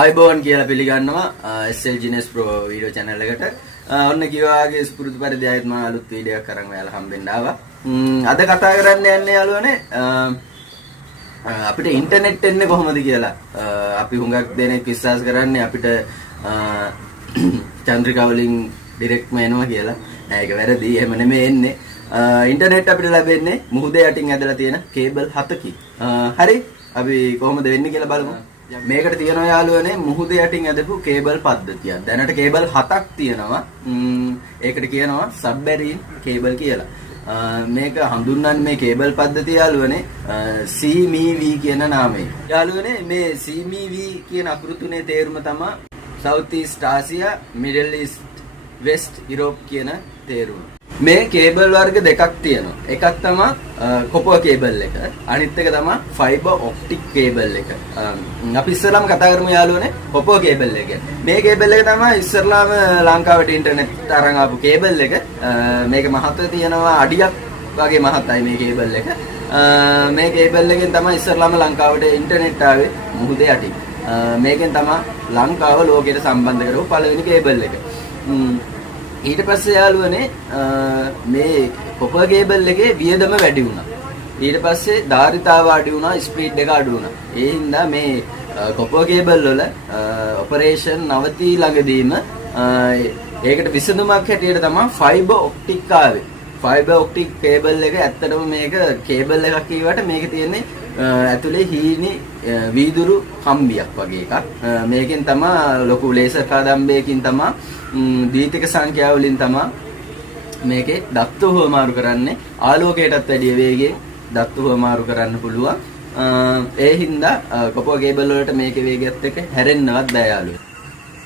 ආයිබෝන් කියලා පිළිගන්නවා SL Jinesh Pro video channel එකට. ඔන්න කිව්වාගේ ස්පුරුදු පරිදි ආයෙත් මම අලුත් වීඩියෝ එකක් අරන් ඔයාලා හම්බෙන්න ආවා. අද කතා කරන්න යන්නේ යාළුවනේ අපිට ඉන්ටර්නෙට් එන්නේ කොහොමද කියලා. අපි හුඟක් දෙනෙක් විශ්වාස කරන්නේ අපිට චන්ද්‍රිකා වලින් ඩිරෙක්ට්ම එනවා කියලා. නෑ ඒක වැරදි. එහෙම නෙමෙයි එන්නේ. ඉන්ටර්නෙට් අපිට ලැබෙන්නේ මුහුද යටින් ඇදලා තියෙන කේබල් 7කින්. හරි. අපි කොහොමද වෙන්නේ කියලා බලමු. මේකට තියෙනවා යාළුවනේ මුහුද යටින් ඇදපු කේබල් පද්ධතියක්. දැනට කේබල් 7ක් තියෙනවා. ඒකට කියනවා submarine කේබල් කියලා. මේක හඳුන්වන්නේ මේ කේබල් පද්ධතිය යාළුවනේ CMV කියන නාමයෙන්. යාළුවනේ මේ CMV කියන අකුරු තුනේ තේරුම තමයි South East Asia, Middle East, West Europe කියන තේරුම. මේ කේබල් වර්ග දෙකක් තියෙනවා. එකක් තමයි කොපර් කේබල් එක. අනිත් එක තමයි ෆයිබර් ඔප්ටික් කේබල් එක. අපි ඉස්සෙල්ලාම කතා කරමු යාළුවනේ කොපර් කේබල් එක ගැන. මේ කේබල් එක තමයි ඉස්සෙල්ලාම ලංකාවට ඉන්ටර්නෙට් අරන් ආපු කේබල් එක. මේක මහත්ව තියෙනවා අඩියක් වගේ මහතයි මේ කේබල් එක. මේ කේබල් එකෙන් තමයි ඉස්සෙල්ලාම ලංකාවට ඉන්ටර්නෙට් ආවේ මුහුද යටින්. මේකෙන් තමයි ලංකාව ලෝකයට සම්බන්ධ කරපු පළවෙනි කේබල් එක. ඊට පස්සේ යාළුවනේ මේ කොපර් කේබල් එකේ වියදම වැඩි වුණා. ඊට පස්සේ ධාරිතාව අඩු වුණා, ස්පීඩ් එක අඩු වුණා. ඒ හින්දා මේ කොපර් කේබල් වල ඔපරේෂන් නවතී ළඟදීම ඒකට විසඳුමක් හැටියට තමයි ෆයිබර් ඔප්ටික් ආවේ. ෆයිබර් ඔප්ටික් කේබල් එක ඇත්තටම මේක කේබල් එකක් කියවට මේක තියෙන්නේ ඇතුලේ හීනි වීදුරු කම්බියක් වගේ එකක්. මේකෙන් තමයි ලොකු ලේසර් කාදම්බයකින් තමයි දීතික සංඛ්‍යාව වලින් තමයි මේකේ දත්ත හුවමාරු කරන්නේ. ආලෝකයටත් වැඩිය වේගයෙන් දත්ත හුවමාරු කරන්න පුළුවන්. ඒ හින්දා කොපර් කේබල් වලට මේකේ වේගයත් එක්ක හැරෙන්නවත් බෑ යාළුවෝ.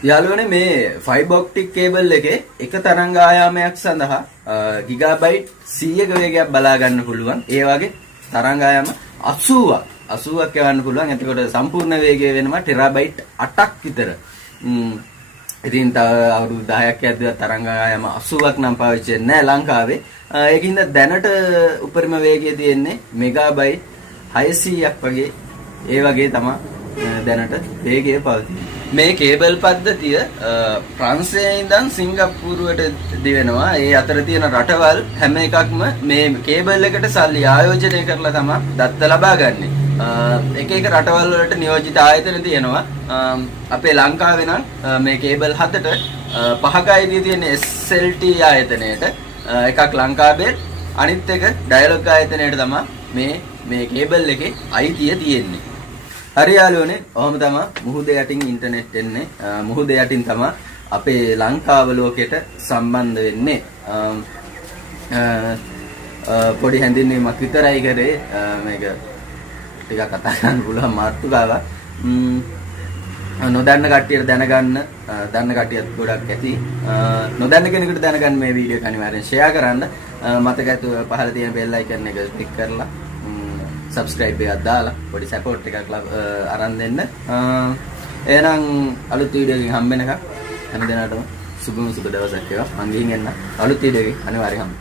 යාළුවනේ මේ ෆයිබර් ඔප්ටික් කේබල් එකේ එක තරංග ආයාමයක් සඳහා ගිගාබයිට් 100ක වේගයක් බලා ගන්න පුළුවන්. ඒ වගේ තරංග ආයාම 80ක් යවන්න පුළුවන්. එතකොට සම්පූර්ණ වේගය වෙනවා ටෙරාබයිට් 8ක් විතර. ඉතින් අවුරුදු 10ක් ඇද්දා තරංග ආයාම 80ක් නම් පාවිච්චි වෙන්නේ නැහැ ලංකාවේ. ඒකින්ද දැනට උපරිම වේගය තියෙන්නේ මෙගාබයිට් 600ක් වගේ. ඒ වගේ තමයි දැනට වේගය පවතින්නේ. මේ කේබල් පද්ධතිය ප්‍රංශයේ ඉඳන් සිංගප්පූරුවට දිවෙනවා. ඒ අතර තියෙන රටවල් හැම එකක්ම මේ කේබල් එකට සල්ලි ආයෝජනය කරලා තමයි දත්ත ලබා ගන්නෙ. එක එක රටවල් වලට නියෝජිත ආයතන තියෙනවා. අපේ ලංකාවේ නම් මේ කේබල් 7ට 5ක අයිතිය තියෙන SLT ආයතනයට. එකක් ලංකාවේ අනිත් එක ඩයලොග් ආයතනයට තමයි මේ කේබල් එකේ අයිතිය තියෙන්නේ. හරි යාළුවනේ, ඔහොම තමයි මුහුද යටින් ඉන්ටර්නෙට් එන්නේ. මුහුද යටින් තමයි අපේ ලංකාව ලෝකෙට සම්බන්ධ වෙන්නේ. පොඩි හැඳින්වීමක් විතරයි කරේ. මේක ටිකක් කතා කරන්න පුළුවන් මාතෘකාවක්. නොදන්න කට්ටියට දැනගන්න, දන්න කට්ටියත් ගොඩක් ඇති. නොදන්න කෙනෙකුට දැනගන්න මේ වීඩියෝ එක අනිවාර්යෙන් ෂෙයා කරන්න. මතක ඇතුව පහළ තියෙන බෙල් අයිකන් එක ක්ලික් කරලා subscribe එකක් දාලා පොඩි support එකක් අරන් දෙන්න. එහෙනම් අලුත් වීඩියෝ එකකින් හම්බ වෙනකම් හැම දිනකටම සුබ දවසක් වේවා. මම ගිහින් එන්න. අලුත් වීඩියෝ එකකින් අනිවාර්යෙන් හම්බ